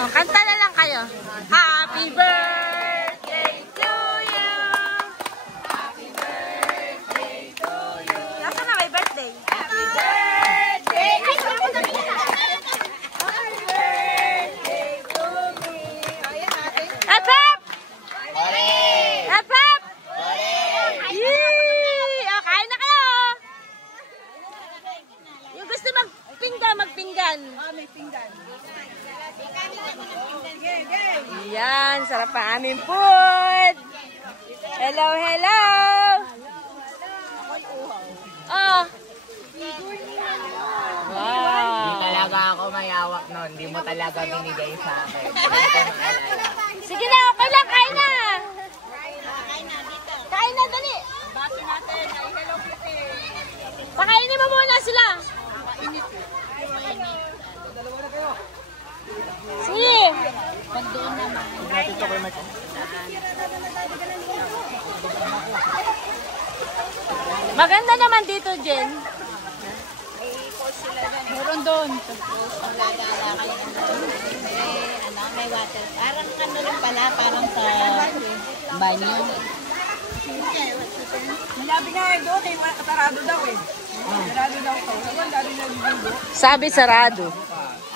Oh, kanta na lang kayo. Happy birthday to you. Happy birthday to you. Nasaan na may birthday? Happy birthday. Ay, ako na bigyan na. Happy birthday to me. Ayan natin. Hep, hep! Hep, hep! Yee! O, kain na kayo. Yung gusto magpinggan, magpinggan. Oh, may pinggan. Yan, sarap pa aming food. Hello, hello. Oh. Wow. Hindi talaga ako mayawak nun. Hindi mo talaga binigay sa akin. Sige na, okay lang, kain na. Kain na, dali. Pakainin mo muna sila. Sige. Maganda naman dito, Jen. Meron doon. May water. Parang ano lang pala, parang sa banyo. Malabi nga eh doon eh, sarado daw eh. Sarado daw ito. Sabi sarado.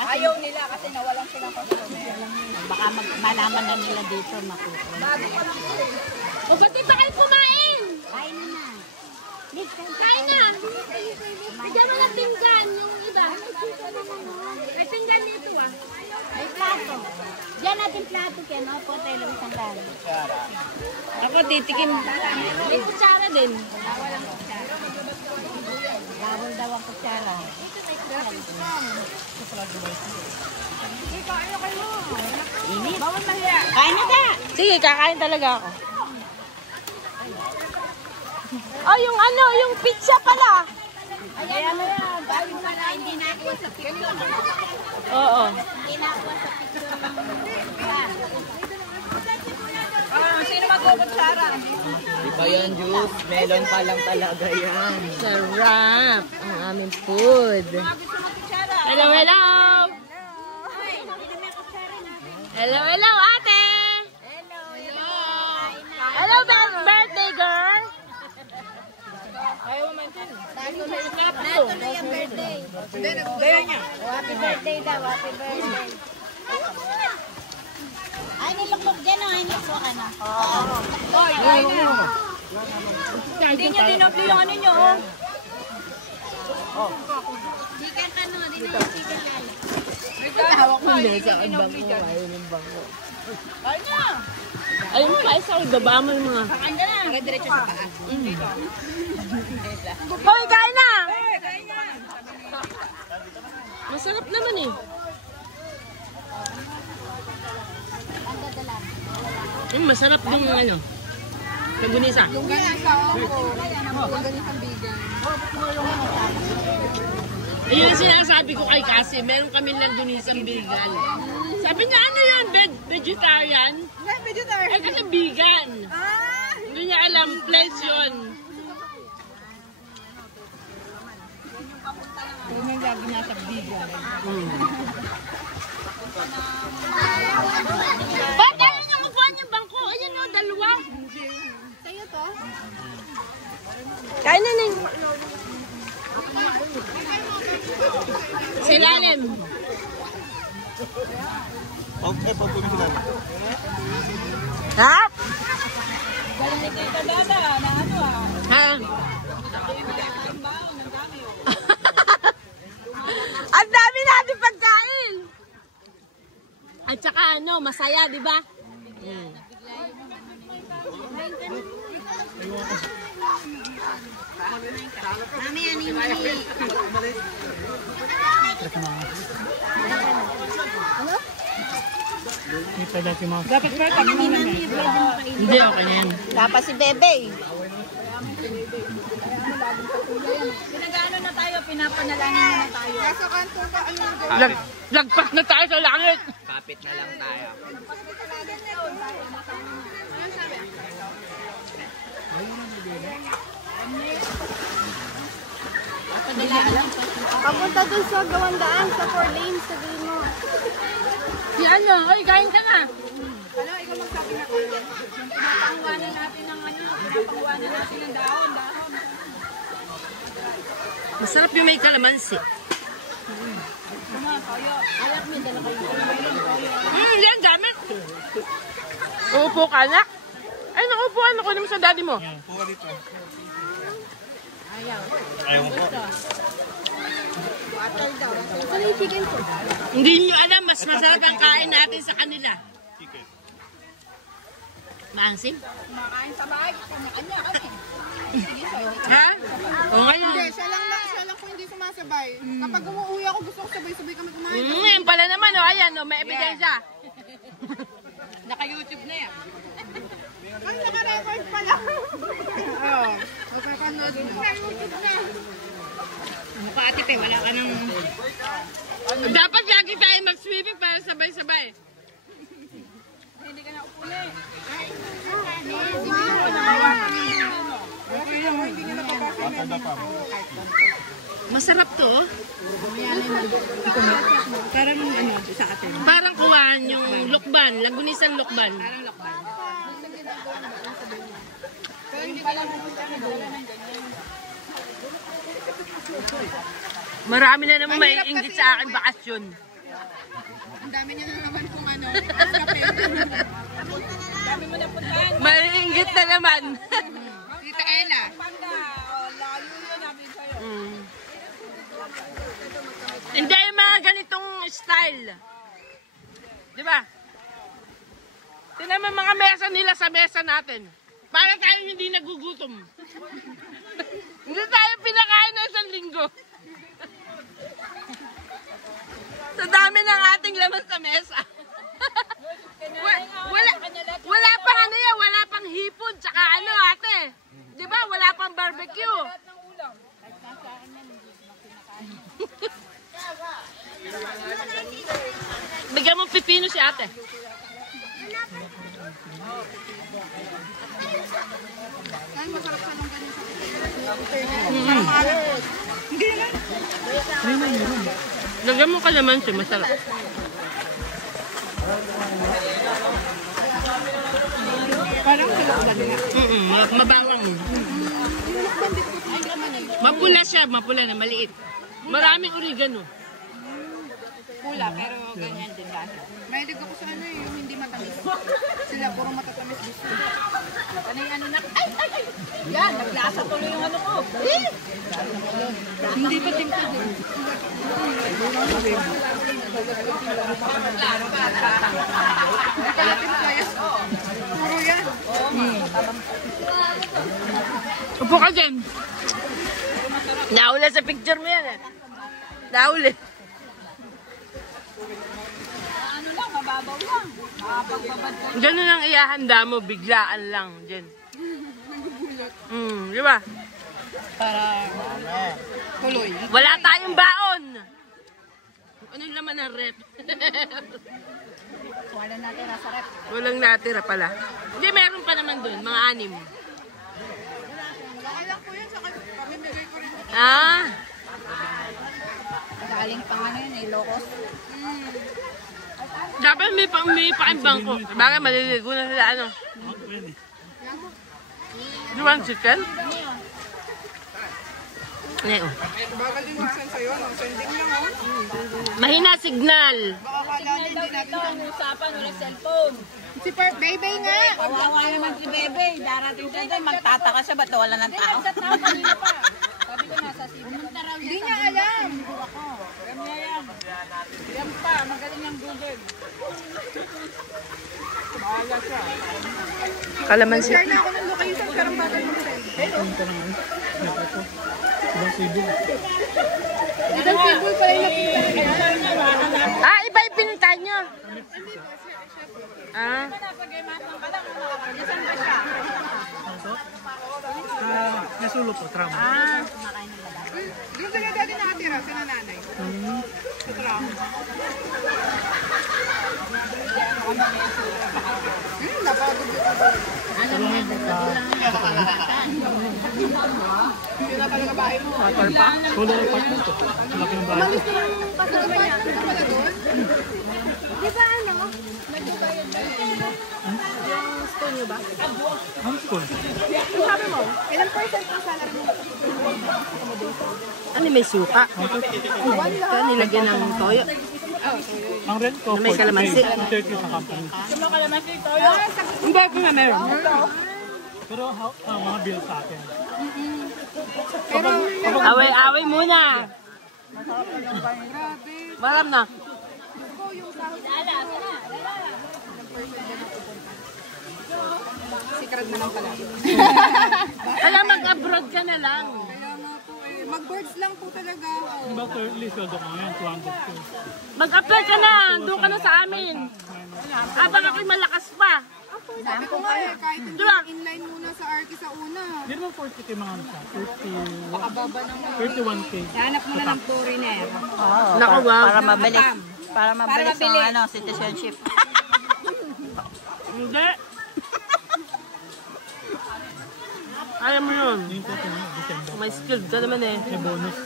Ayaw nila kasi nawalan sila customer. Baka malaman na nila dito makuha. O, ba't ba kayo kumain? Kain na na. Kain na. Bigyan mo ng pinggan yung iba. May pinggan nito ah. May plato. Diyan natin plato kaya no? Po tayo lang isang dami. Ako titikim. May kutsara din. Bawal daw ang kutsara. Init. Kain na ka. Sige, kakain talaga ako. Oh, yung ano, yung pizza pala. Ayan mo yan. Bago pala hindi nakuha sa picture. Oo. Hindi nakuha sa picture. Sino magkukutsara? Di pa yan, juice. Melon pa lang talaga yan. Sarap ang aming food. Hello, hello. Hello, hello, ate. Hello, birthday girl. Ayaw maintain. Nato na yung birthday. Kaya niya. Happy birthday daw. Happy birthday. Ay, nilukok dyan o. Ay, nilukok ka na. Hindi niya dinapli yung ano niyo. Chicken ka no. Hindi na yung chicken lalo. Hawak mo. Hindi, sa bangko. Ayaw ng bangko. Ay na. Ayun pa, isa. Baba mo yung mga. Anda na. Diretso sa paa. Hoy, kain na. Kaya niya. Masarap naman eh. Masarap yung ano. Kagunisa. Yung ganisa ako. Yung ganisang bigan. Ayun yung sinasabi ko kay Cassie, meron kami langgunisang vegan. Sabi niya, ano yan? Vegetarian? Hindi, vegetarian. Eh kasi vegan. Ah! Hindi niya alam, place yun. Kung may lagi nasa bigan. Ba't ayaw niya mabuhan yung bangko? Ayan o, dalawa. Sa'yo to? Kain na na yun. Sa ilalim. Okay, papunin sila. Ha? Galing ni Tita Dada na ano ah. Ha? Ang dami natin pagkain. At saka ano, masaya, di ba? Mami, ano yung mali? Dapat ba kami naman Hindi, okay na yan. Dapat si Bebe. Pinag-ano na tayo, pinapanalangin na tayo. Kaso kanto ka, Lagpas na tayo sa langit. Kapit na lang tayo. Papunta dun sa Gawandaan, sa 4 lanes, sabihin mo. Si ano? Oy, kain ka na. Ano, ikaw magsabi na kayo. Pinapanguwanan natin ng ano, pinapanguwanan natin ng dahon. Masarap yung may kalamansi. Yan, dami. Uupo ka, anak. Ay, naupuan ako naman sa daddy mo. Puka dito. Ayaw mo po. Ano yung chicken po? Hindi nyo alam, mas masarap ang kain natin sa kanila. Chicken. Maansing? Kumakain sa bahay, kanya-kanya kami. Ha? O ngayon. Hindi, siya lang po hindi sumasabay. Kapag umuwi ako, gusto ko sabay-sabay kami kumain. Yan pala naman, oh. Ayan, oh, may ebidensya. Naka-YouTube na yan. Ay, naka-record pala. Oo. Magkakanood na. Naka-YouTube na. Mukha atip eh, wala ka nang... Dapat lagi tayo mag-swimming para sabay-sabay. Hindi ka na upuli. Matanda pa. Masarap to. Parang ano, sa atin. Parang kuwan yung lukban, lagunisan lukban. Marami na naman may inggit sa akin bakasyon. Ang dami niya na naman kung ano. Dami mo na puntahan. May inggit na naman. Tita Ella. Panda, o layo yun namin sa'yo. Hindi yung mga ganitong style. Di ba? Tingnan mo mga mesa nila sa mesa natin. Para tayo hindi nagugutom. Hindi tayo pinakain na isang linggo. Sa dami ng ating laman sa mesa. Wala pang ano yan, wala pang hipon, tsaka ano ate. Di ba? Wala pang barbecue. Bigyan mo pipino si ate. Yan, masarap sa nung ganyan sa Lagyan mo kalamansi, masarap. Parang silap na. Mabawang. Mapula siya, mapula na maliit. Maraming oregano. Pula, pero ganyan din dahil. Mahilig ako sa ano yung hindi matamis. Sila puro matatamis gusto. Ano yung ano na? Ay! Yan, naglasa tuloy yung ano ko. Hindi pa din pa din. Hindi ka natin kaya. Puro yan. Upo ka dyan. Naula sa picture mo yan eh. Nauli. Ano lang, mababaw lang. Makapagbabad ka. Ganun ang ihahanda mo, biglaan lang dyan. Di ba? Para tuloy. Wala tayong baon. Ano naman ang rep? Wala natin nasa rep. Walang natira pala. Hindi, meron pa naman dun, mga 6. Alam ko yan, saka kami bigay ko rin. Ah, Galing pang ano yun eh, locos. dapat may pakimbang ko. Baka maliligo na sila, ano? You want chicken? Neo. Bagal din mag-send sa'yo, no? Sending lang, oh. Mahina signal. Baka kala niya hindi natin. Ang usapan, walang cellphone. Si Bebe nga. Kawawa naman si Bebe. Darating siya doon, magtataka siya, ba't wala ng tao? Nag-chat na ako kanina pa. Sabi ko nasa city. Hindi niya alam. Alam niya yan. Yan pa, magaling yung Google. Bahala siya. Kalamansi. Share na ako ng location, pero bagal mag-send. Ibang people pala yung nakita. Ah, iba yung pinuntahan nyo. Ah. Napag-imatang ka lang. Nasaan ba siya? Nasulo po, tram. Doon sila dati nakatira, sa nanay. Sa tram. Napagod yung Yun na talaga bahay mo. Solo apartment to. Laki ng bahay. Umalis na lang yung kasama niya. Ano pala doon? Di ba ano? Nagbabayad ba yung school nyo ba? Ang school. Yung sabi mo, ilang percent ang salary mo? Ano may suka? Ito nilagyan ng toyo. Ang rent ko, May kalamansi. 30 sa company. Hindi ko na meron. Pero mga bill sa akin. Away-away muna. Maram na. Secret na lang pala. Kaya mag-abroad ka na lang. Kaya nga po eh. Mag-boards lang po talaga ako. Diba currently sweldo ko ngayon, 200 ko. Mag-apply ka na. Doon ka na sa amin. Abang ako'y malakas pa. Sabi ko nga eh, kahit hindi Diba? inline muna sa RT sa una. Hindi naman 40k mga ano siya, Pakababa naman. 31k. Hanap mo na ng foreigner. Naku, wow. Para mabilis. Para mabilis ang ano, citizenship. Hindi. Kaya mo yun. Yung po December. May skilled ka naman eh. May bonus.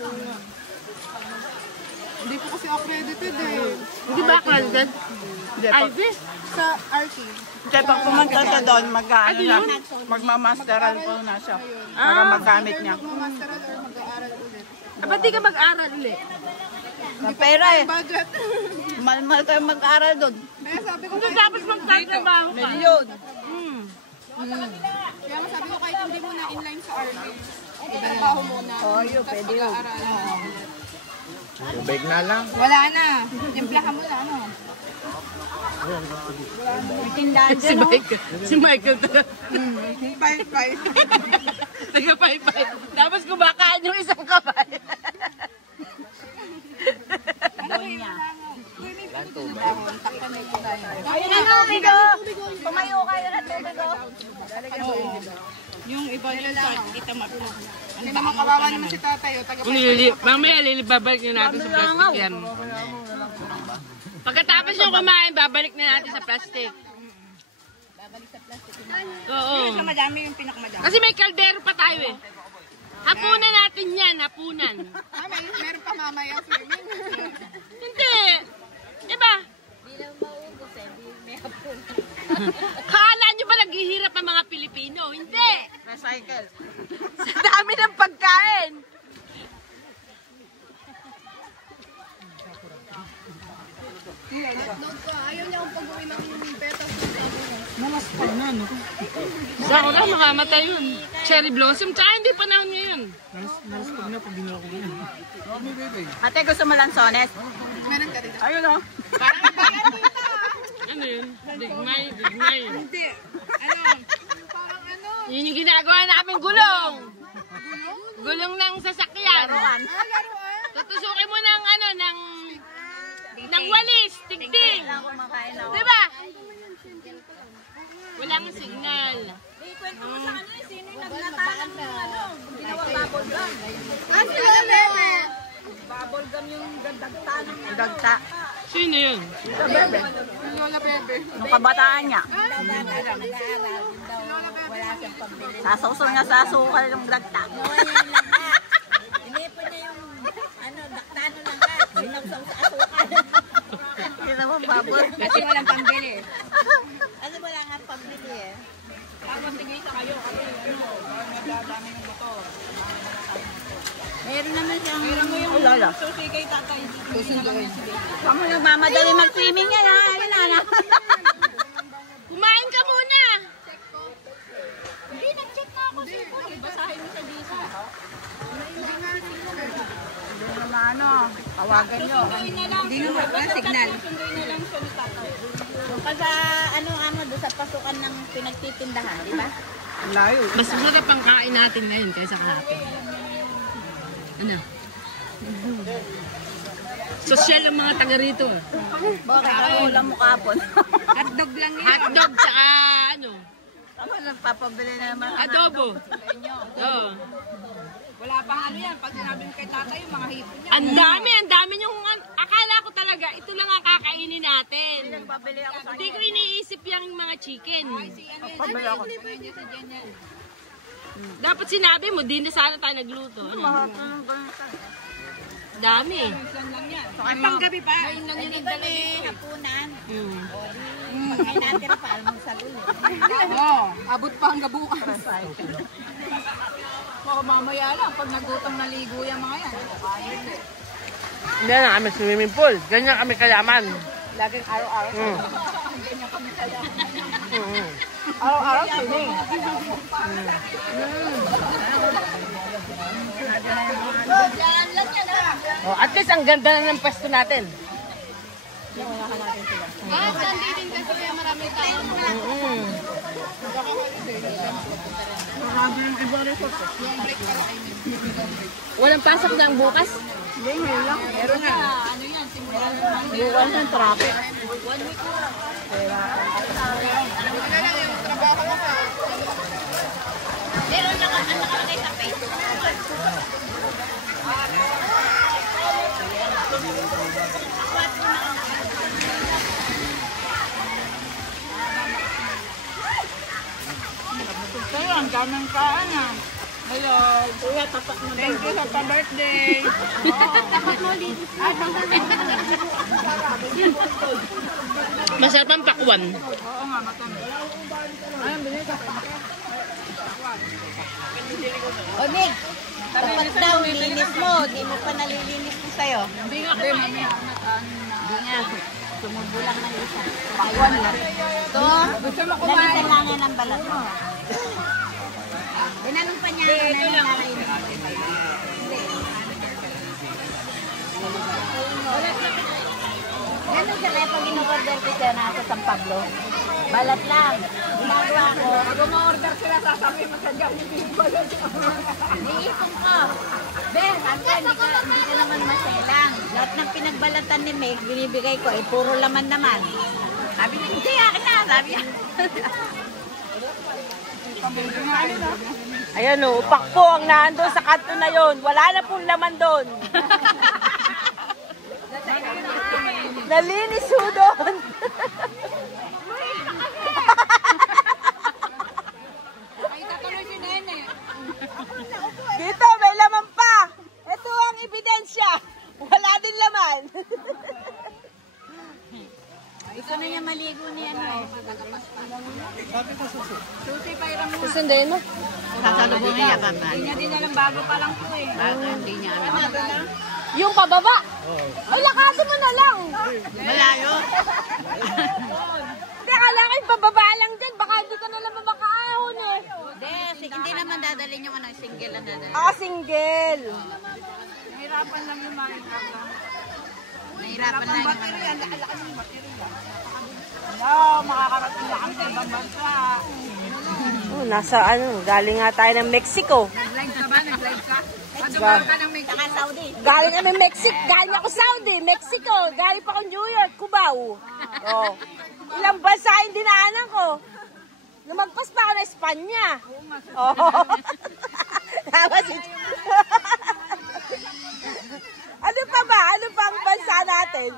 Hindi po kasi accredited eh. Hindi ba accredited? ID? Sa RT. Kaya pag pumunta siya doon, mag-ano na, magmamasteral po na siya. Para magamit niya. Mag-masteral or mag-aaral ulit. Ba't di ka mag-aral ulit? Ang pera eh. Budget. Malmal kayo mag-aral doon. Kaya sabi ko Hindi kahit tapos magtatrabaho ka. Milyon. Kaya nga sabi ko kahit hindi mo na inline sa RT. Itrabaho muna. Oh, yun, Tapos pwede yun. pag-aaralan mo ulit. Tubig na lang. Wala na. Timplahan mo na ano. Si Michael. Si Michael. Bye. Taga-pay-pay. Tapos kumakaan yung isang kamay. Ayun na tubig oh. Pumayo kayo na tubig oh. Yung iba yung start, kita mo. Hindi naman kawawa naman si tatay. Mamaya babalik na natin sa plastic yan. Pagkatapos yung kumain, babalik na natin sa plastic. Babalik sa plastic? Oo. Madami yung pinakamadami. Kasi may kaldero pa tayo eh. Hapunan natin yan, hapunan. Meron pa mamaya swimming. Hindi. Diba? Kala nyo ba naghihirap ang mga Pilipino? Hindi. Recycle. Sa dami ng pagkain. Ayaw niya akong pag-uwi ng yung petas. Nalaspag na, no? Sa ako lang, makamatay yun. Cherry blossom, tsaka hindi panahon ngayon. Nalaspag na pag dinala ko ganyan. Ate, gusto mo lansones? Meron ka rin. Ayun oh. Ano yun? Digmay, digmay. Hindi. Ano? Parang ano? Yun yung ginagawa namin gulong. Gulong ng sasakyan. Laruan. Laruan. Tutusukin mo ng ano, ng walis, tigting. Kailangan ko makain ako. Diba? Walang signal. Ah, sila bebe. Dagta. Sino yun? Lola bebe. Nung kabataan niya. Sasawsaw nga sa asukal ng dagta. Inipon niya yung daktano lang ka. Sinawsaw sa asukal. Hindi naman babor. Kasi walang pambili. Ano wala nga pambili eh. Meron naman siyang... Ulala. Susi kay tatay. Susunduin. Kamo nagmamadali mag-swimming yan ha. Wala na. Kumain ka muna. Hindi, nag-check na ako sa ito. Basahin mo sa dito. Ano, tawagan nyo. Hindi naman wala signal. Pagka ano doon sa pasukan ng pinagtitindahan, di ba? Layo. Mas masarap ang kain natin ngayon kaysa kahapon. Ano? Social ang mga taga rito. Bakit ako ulam mo kapon? Hotdog lang yan. Hotdog tsaka ano? Ano, nagpapabili na naman. Adobo. Oo. Wala pang ano yan. Pag sinabi mo kay tatay, yung mga hipon niya. Ang dami yung akala ko talaga ito lang ang kakainin natin. Nagpabili ako sa Hindi ko iniisip yung mga chicken. Dapat sinabi mo, di na sana tayo nagluto. Dami. Ay, panggabi pa. Hindi ba may hapunan? Pag may natira pa, almusal ulit. Abot pa hanggang bukas. Baka mamaya lang, pag nagutom na ligo yung mga yan. Hindi na kami swimming pool. Ganyan kami kayaman. Laging araw-araw. Ganyan kami kaya. Araw-araw, swimming. Oh, at least ang ganda na ng pwesto natin. Sunday din kasi kaya maraming tao. Walang pasok na ang bukas? Meron na. Ano yan, simulan na. Bukas ng traffic. Meron nakalagay sa Facebook. Sa'yo, ang daming kaan ah. Hello. Kuya, tapat mo. Thank you sa pa-birthday. Tapat mo dito. Masarap ang pakwan. Oo nga, matamis. Ayun, binili ka pa. O, Nick, tapat daw, linis mo. Di mo pa nalilinis ko sa'yo. Hindi nga, mamaya. Hindi nga. Sumubo lang ng isa. Pakwan na. Ito, Gusto mo kumain? nalisalangan ng balat mo. Tinanong pa niya ako na nilalinis. Ganun siya kaya pag in-order ko siya nasa San Pablo. Balat lang. Ginagawa ko. Pag ma-order sila, sasabihin mo sa dyan, hindi ko lang. Niipon ko. Ben, hanggang hindi ka naman maselang. Lahat ng pinagbalatan ni Meg, binibigay ko, eh, puro laman naman. Sabi niya, hindi, akin na. Sabi niya. Ayan o, upak po ang naandun sa kanto na yon. Wala na pong laman doon. Nalinis ho doon. Ay, tatuloy si Nene. Dito, may laman pa. Ito ang ebidensya. Wala din laman. Gusto na niya maligo niya, ano. Susi, pairam mo. Susundayin mo. Sasalubungin niya pa ba? Hindi niya din alam, bago pa lang po eh. Bago hindi niya alam. Yung pababa. Ay, lakasin mo na lang. Malayo. Hindi, akala ko yung pababa lang dyan. Baka hindi ka na naman makaahon eh. Hindi naman dadalhin yung ano, single ang dadalhin. Ah, single. Nahirapan lang yung mga itaga. Nahirapan lang yung Baterya, lakas ng baterya. Wow, makakarating na kami sa ibang bansa. Oh, nasa ano, galing nga tayo ng Mexico. Nag-live ka ba? Nag-live ka? Madumar ka ng Mexico. saka Saudi. Galing kami Mexico, galing ako Saudi, Mexico, galing pa ako New York, Cubao. Oh. Ilang bansa yung dinaanan ko. Lumagpas pa ako na Espanya. Oh. Tapos ano pa ba? Ano pa ang bansa natin?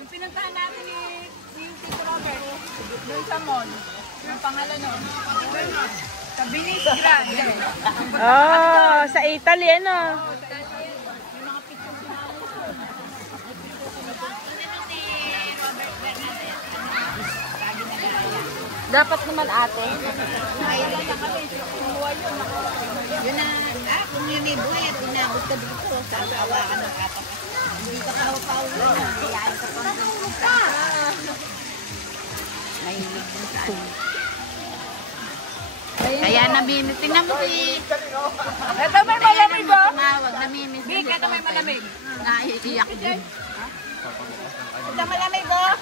Yung pinuntahan natin ni Tito Robert, doon sa mall. Yung pangalan nun. Sa Venice Grand. Oh, sa Italy, ano? Dapat naman ate. Yun na, kung yun ay buhay at inabot ka dito, sasawa ka ng apat. Hindi ka paupaw lang. Kayain ka pang punta. Mahilig mo sa ano. Kaya namimiss. Tingnan mo si... Ito may malamig ba? Tumawag, namimiss. Big, ito may malamig. Naiiyak din. Ito malamig ba?